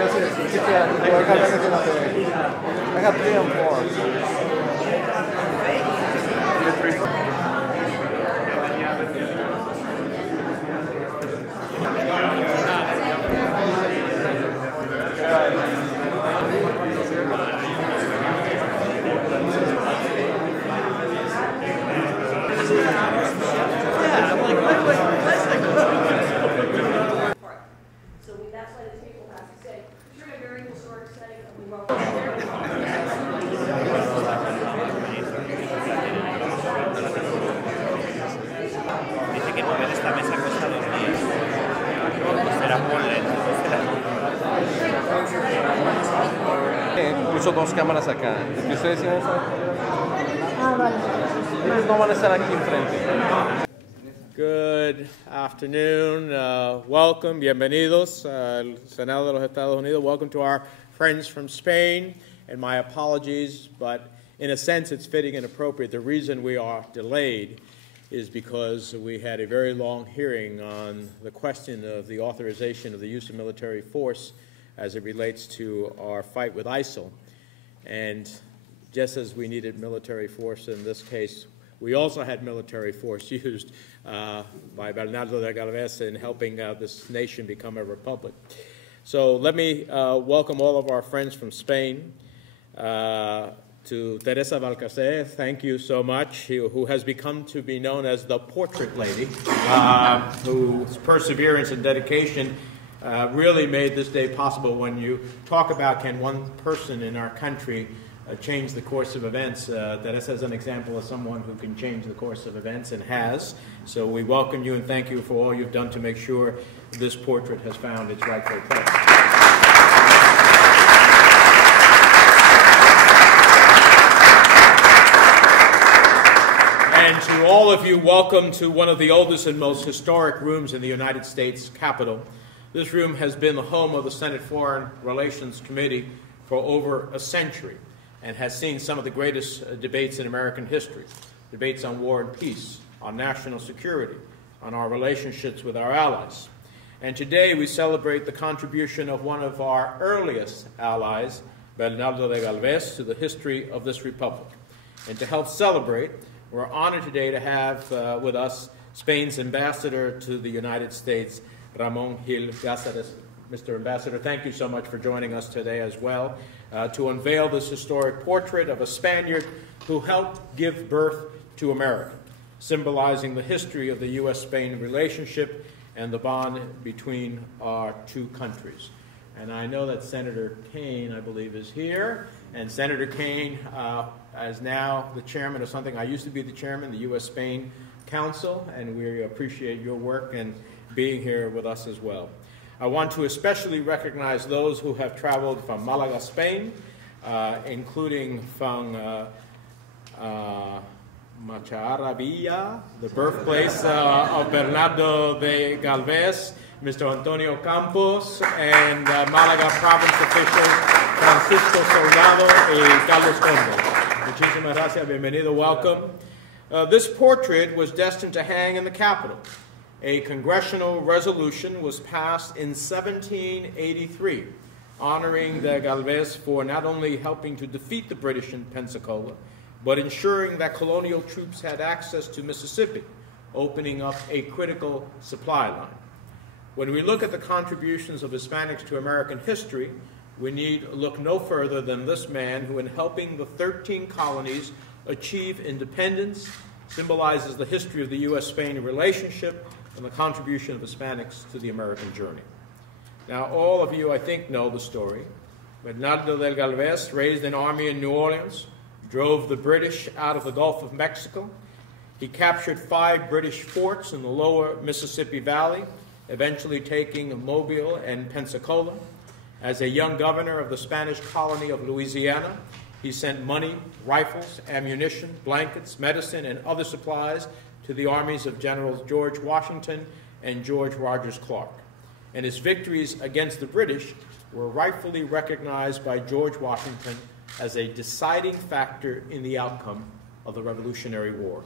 I got 3 and 4. So that's why the table has to say, you're in a very historic setting, and we won't. Dice que mover esta mesa cuesta 2 días. Será muy lento. Puso 2 cámaras acá. ¿Y ustedes tienen eso? Vale. Ellos no van a estar aquí enfrente. Good afternoon. Welcome, bienvenidos al Senado de los Estados Unidos. Welcome to our friends from Spain, and my apologies, but in a sense it's fitting and appropriate. The reason we are delayed is because we had a very long hearing on the question of the authorization of the use of military force as it relates to our fight with ISIL. And just as we needed military force in this case, we also had military force used by Bernardo de Galvez in helping this nation become a republic. So let me welcome all of our friends from Spain. To Teresa Valcárcel, thank you so much, who has become to be known as the Portrait Lady, whose perseverance and dedication really made this day possible. When you talk about can one person in our country change the course of events, Teresa is an example of someone who can change the course of events and has. So we welcome you and thank you for all you've done to make sure this portrait has found its rightful place. And to all of you, welcome to one of the oldest and most historic rooms in the United States Capitol. This room has been the home of the Senate Foreign Relations Committee for over a century and has seen some of the greatest debates in American history. Debates on war and peace, on national security, on our relationships with our allies. And today we celebrate the contribution of one of our earliest allies, Bernardo de Galvez, to the history of this republic. And to help celebrate, we're honored today to have with us Spain's ambassador to the United States, Ramón Gil Cáceres. Mr. Ambassador, thank you so much for joining us today as well to unveil this historic portrait of a Spaniard who helped give birth to America, symbolizing the history of the U.S.-Spain relationship and the bond between our two countries. And I know that Senator Kaine, I believe, is here. And Senator Kaine is now the chairman of something. I used to be the chairman, the U.S.-Spain Council, and we appreciate your work and being here with us as well. I want to especially recognize those who have traveled from Malaga, Spain, including from Macharabilla, the birthplace of Bernardo de Galvez, Mr. Antonio Campos, and Málaga province officials Francisco Soldado y Carlos Conde. Muchísimas gracias, bienvenido, welcome. This portrait was destined to hang in the Capitol. A congressional resolution was passed in 1783, honoring de Galvez for not only helping to defeat the British in Pensacola, but ensuring that colonial troops had access to Mississippi, opening up a critical supply line. When we look at the contributions of Hispanics to American history, we need look no further than this man who, in helping the 13 colonies achieve independence, symbolizes the history of the U.S.-Spain relationship and the contribution of Hispanics to the American journey. Now, all of you, I think, know the story. Bernardo de Galvez, raised an army in New Orleans, drove the British out of the Gulf of Mexico. He captured 5 British forts in the lower Mississippi Valley, eventually taking Mobile and Pensacola. As a young governor of the Spanish colony of Louisiana, he sent money, rifles, ammunition, blankets, medicine, and other supplies to the armies of Generals George Washington and George Rogers Clark. And his victories against the British were rightfully recognized by George Washington as a deciding factor in the outcome of the Revolutionary War.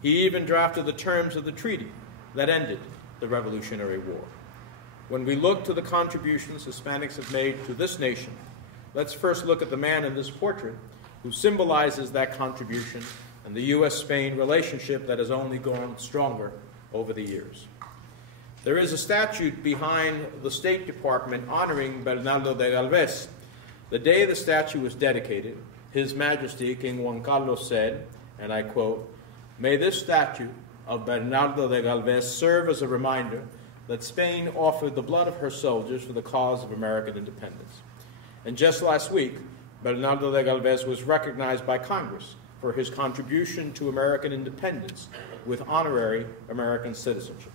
He even drafted the terms of the treaty that ended the Revolutionary War. When we look to the contributions Hispanics have made to this nation, let's first look at the man in this portrait who symbolizes that contribution and the U.S.-Spain relationship that has only grown stronger over the years. There is a statue behind the State Department honoring Bernardo de Galvez. The day the statue was dedicated, His Majesty King Juan Carlos said, and I quote, "May this statue of Bernardo de Galvez serve as a reminder that Spain offered the blood of her soldiers for the cause of American independence." And just last week, Bernardo de Galvez was recognized by Congress for his contribution to American independence with honorary American citizenship.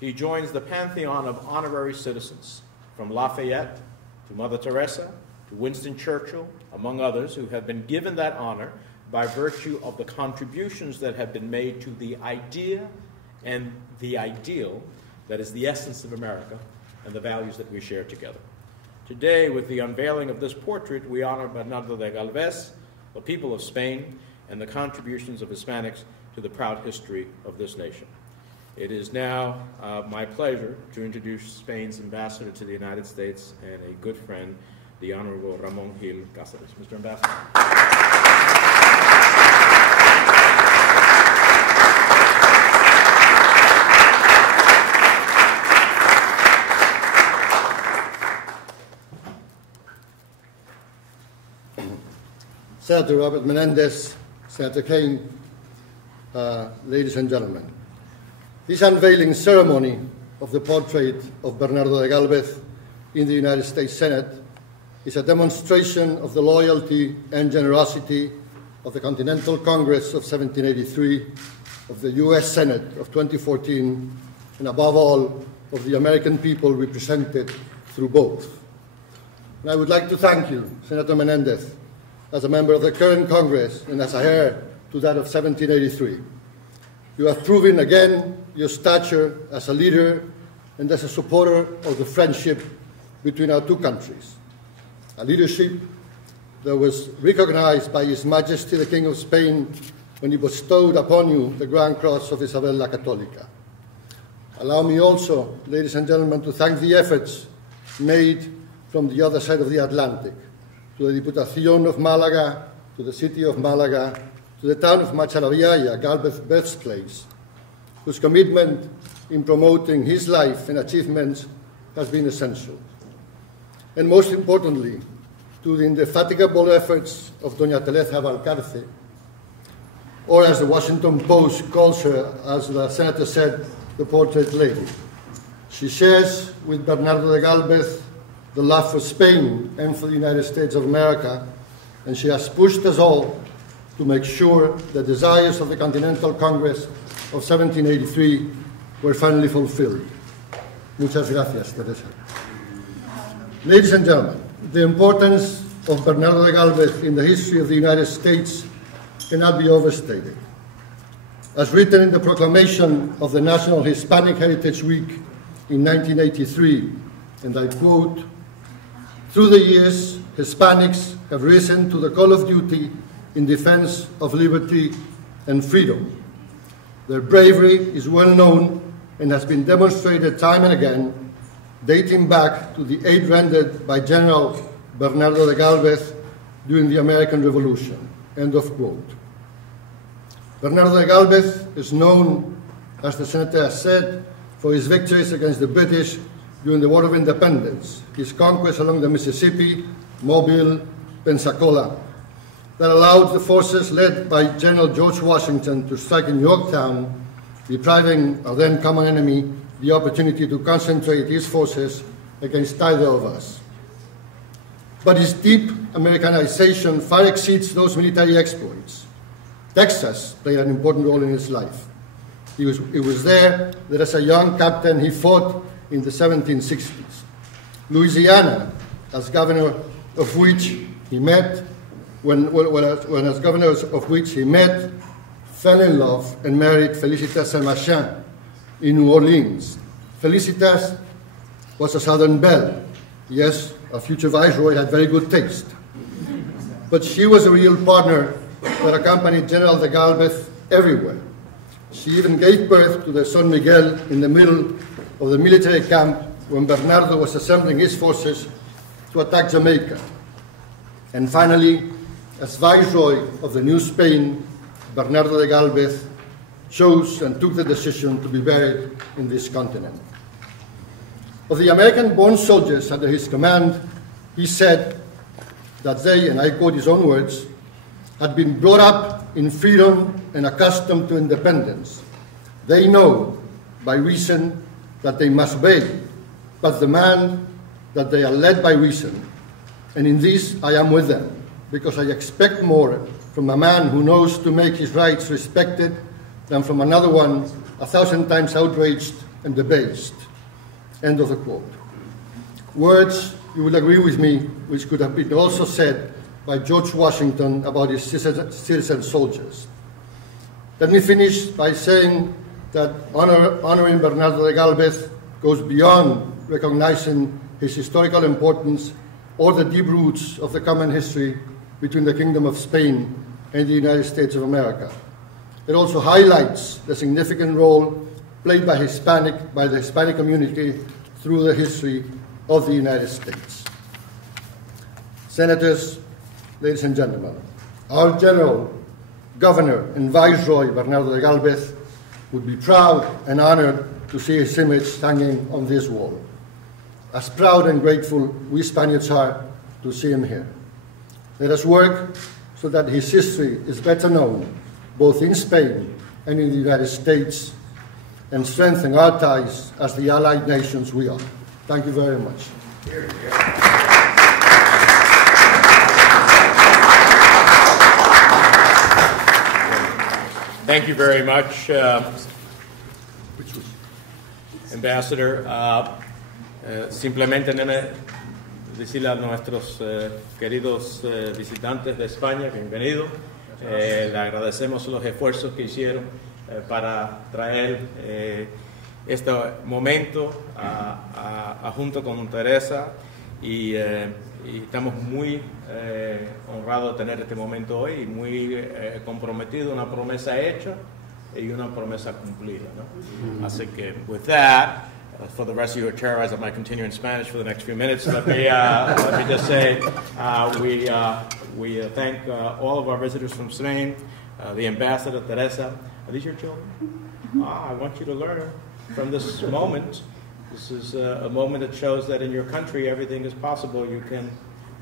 He joins the pantheon of honorary citizens, from Lafayette to Mother Teresa to Winston Churchill, among others, who have been given that honor by virtue of the contributions that have been made to the idea and the ideal that is the essence of America and the values that we share together. Today, with the unveiling of this portrait, we honor Bernardo de Galvez, the people of Spain, and the contributions of Hispanics to the proud history of this nation. It is now my pleasure to introduce Spain's ambassador to the United States and a good friend, the Honorable Ramon Gil Cáceres. Mr. Ambassador. Senator Robert Menendez, Senator Kane, ladies and gentlemen. This unveiling ceremony of the portrait of Bernardo de Galvez in the United States Senate is a demonstration of the loyalty and generosity of the Continental Congress of 1783, of the U.S. Senate of 2014, and above all, of the American people represented through both. And I would like to thank you, Senator Menendez, as a member of the current Congress and as a heir to that of 1783. You have proven again your stature as a leader and as a supporter of the friendship between our two countries, a leadership that was recognized by His Majesty the King of Spain when he bestowed upon you the Grand Cross of Isabel la Católica. Allow me also, ladies and gentlemen, to thank the efforts made from the other side of the Atlantic, to the Diputación of Málaga, to the city of Málaga, to the town of Machalaviaya, Galvez's birthplace, whose commitment in promoting his life and achievements has been essential. And most importantly, to the indefatigable efforts of Doña Teleja Valcarce, or as the Washington Post calls her, as the Senator said, the portrait lady. She shares with Bernardo de Galvez the love for Spain and for the United States of America, and she has pushed us all to make sure the desires of the Continental Congress of 1783 were finally fulfilled. Muchas gracias, Teresa. Ladies and gentlemen, the importance of Bernardo de Galvez in the history of the United States cannot be overstated. As written in the proclamation of the National Hispanic Heritage Week in 1983, and I quote, "Through the years, Hispanics have risen to the call of duty in defense of liberty and freedom. Their bravery is well known and has been demonstrated time and again, dating back to the aid rendered by General Bernardo de Galvez during the American Revolution." End of quote. Bernardo de Galvez is known, as the Senator has said, for his victories against the British during the War of Independence, his conquest along the Mississippi, Mobile, Pensacola, that allowed the forces led by General George Washington to strike in Yorktown, depriving our then common enemy the opportunity to concentrate his forces against either of us. But his deep Americanization far exceeds those military exploits. Texas played an important role in his life. It was there that as a young captain he fought in the 1760s. Louisiana, as governor of which he met, as governor of which he met, fell in love and married Felicitas Saint-Martin in New Orleans. Felicitas was a Southern belle. Yes, a future viceroy had very good taste. But she was a real partner that accompanied General de Galvez everywhere. She even gave birth to their son Miguel in the middle of the military camp when Bernardo was assembling his forces to attack Jamaica. And finally, as Viceroy of the New Spain, Bernardo de Galvez chose and took the decision to be buried in this continent. Of the American-born soldiers under his command, he said that they, and I quote his own words, had been brought up in freedom and accustomed to independence. They know, by reason, that they must obey, but demand that they are led by reason. And in this I am with them, because I expect more from a man who knows to make his rights respected than from another one 1,000 times outraged and debased. End of the quote. Words, you will agree with me, which could have been also said by George Washington about his citizen soldiers. Let me finish by saying that honoring Bernardo de Galvez goes beyond recognizing his historical importance or the deep roots of the common history between the Kingdom of Spain and the United States of America. It also highlights the significant role played by the Hispanic community through the history of the United States. Senators, ladies and gentlemen, our General, Governor, and Viceroy Bernardo de Galvez would be proud and honored to see his image hanging on this wall. As proud and grateful we Spaniards are to see him here. Let us work so that his history is better known, both in Spain and in the United States, and strengthen our ties as the allied nations we are. Thank you very much. Thank you very much, Ambassador. Simplemente decirle a nuestros queridos visitantes de España, bienvenidos. Le agradecemos los esfuerzos que hicieron para traer este momento junto con Teresa y estamos muy honrados de tener este momento hoy y muy comprometidos, una promesa hecha y una promesa cumplida, ¿no? Así que, with that, for the rest of you who are terrorized, I might continue in Spanish for the next few minutes. Let me just say we thank all of our visitors from Spain, the Ambassador, Teresa. Are these your children? I want you to learn from this moment. This is a moment that shows that in your country everything is possible. You can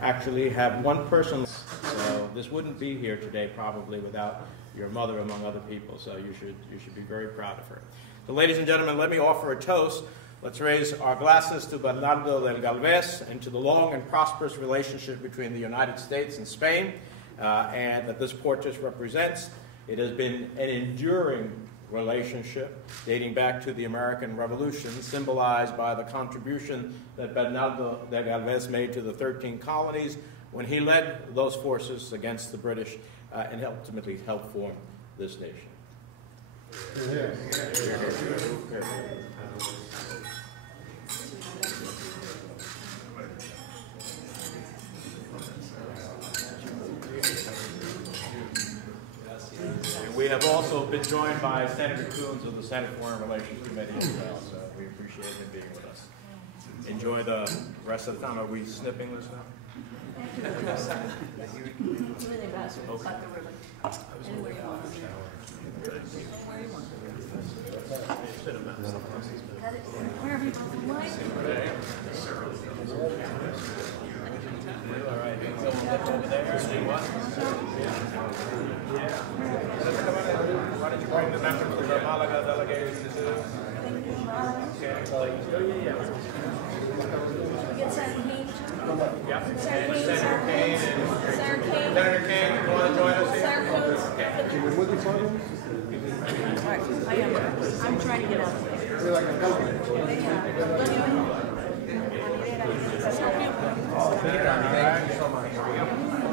actually have one person. So this wouldn't be here today probably without your mother among other people. So you should be very proud of her. So ladies and gentlemen, let me offer a toast. Let's raise our glasses to Bernardo de Galvez and to the long and prosperous relationship between the United States and Spain, and that this portrait represents. It has been an enduring relationship dating back to the American Revolution, symbolized by the contribution that Bernardo de Galvez made to the 13 colonies when he led those forces against the British and ultimately helped form this nation. We have also been joined by Senator Coons of the Senate Foreign Relations Committee as well, so we appreciate him being with us. Enjoy the rest of the time. Are we snipping this now? Wherever you like. All right, you can go and look over there and see what? Yeah. Why don't you bring the members of the Malaga delegation to okay, please. Yeah. Get Senator Kane. Yeah. Senator Kane. Senator Kane, you want to join us here? Senator Coons. Okay. All right, I am. I'm trying to get out of here.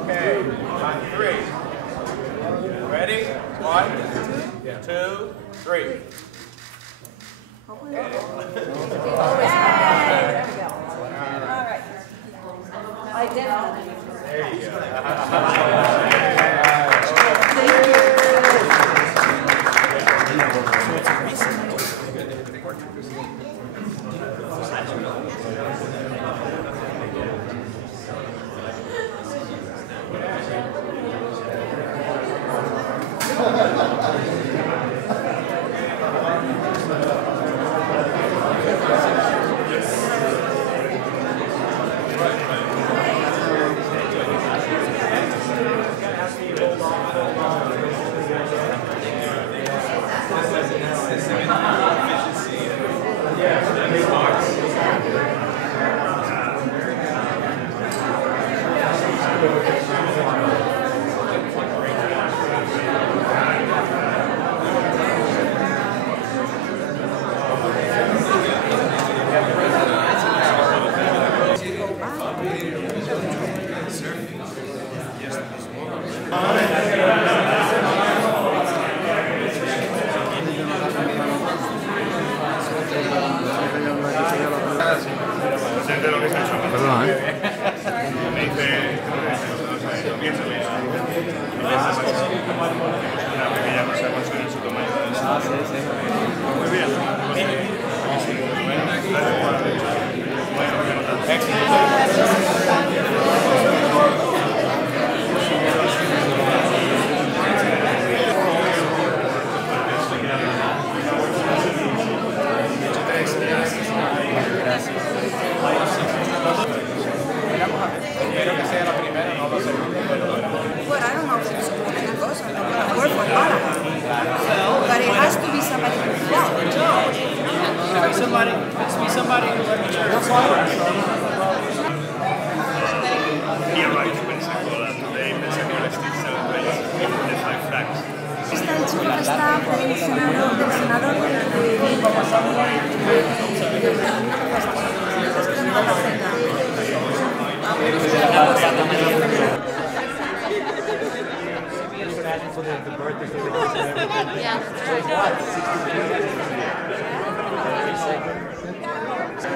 Okay, on three. Ready? 1, 2, 3. There we go. All right. Identify. There you go. Thank you. Perdona, Espero que sea la primera, no la segunda. Well, I don't know if it's una cosa, but work with Malaga. But it has to be somebody who's well. Somebody who let me check. Está el chico que está del senador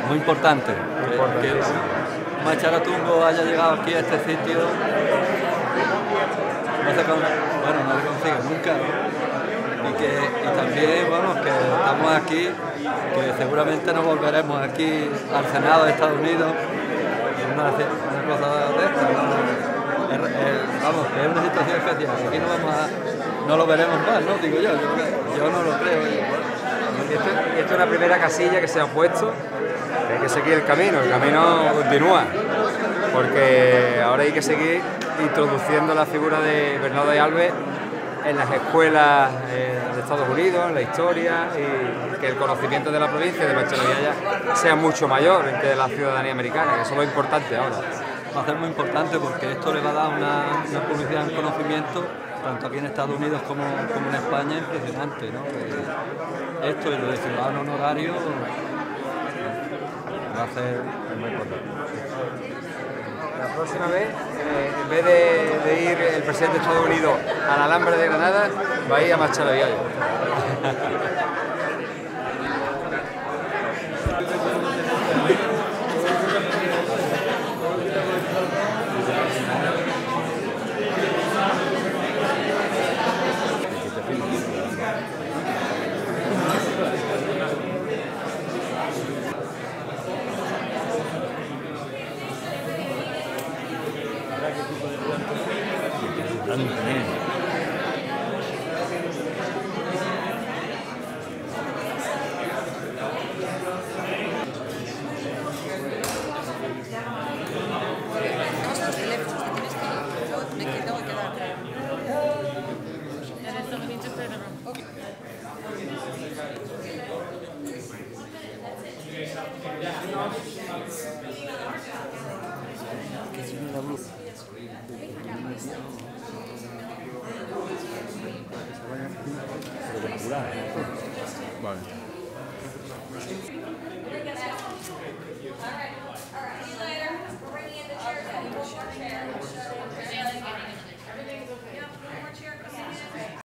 muy importante que Macharatungo haya llegado aquí a este sitio. No se consigue nunca, y también, bueno, que estamos aquí, que seguramente no volveremos aquí al Senado de Estados Unidos, una cosa de esta, vamos, que es una situación especial, aquí no lo veremos más, ¿no? Digo yo no lo creo. Esto es una primera casilla que se ha puesto, que hay que seguir el camino continúa, porque ahora hay que seguir introduciendo la figura de Bernardo de Galvez en las escuelas de Estados Unidos, en la historia, y que el conocimiento de la provincia de Bachalaviaya sea mucho mayor que de la ciudadanía americana, que eso es lo importante ahora. Va a ser muy importante porque esto le va a dar una publicidad en conocimiento, tanto aquí en Estados Unidos como en España, impresionante, ¿no? Esto y lo de ciudadano honorario va a ser muy importante. La próxima vez, en vez de ir el presidente de Estados Unidos a la Alhambra de Granada, va a ir a Machalaviaya. Vale.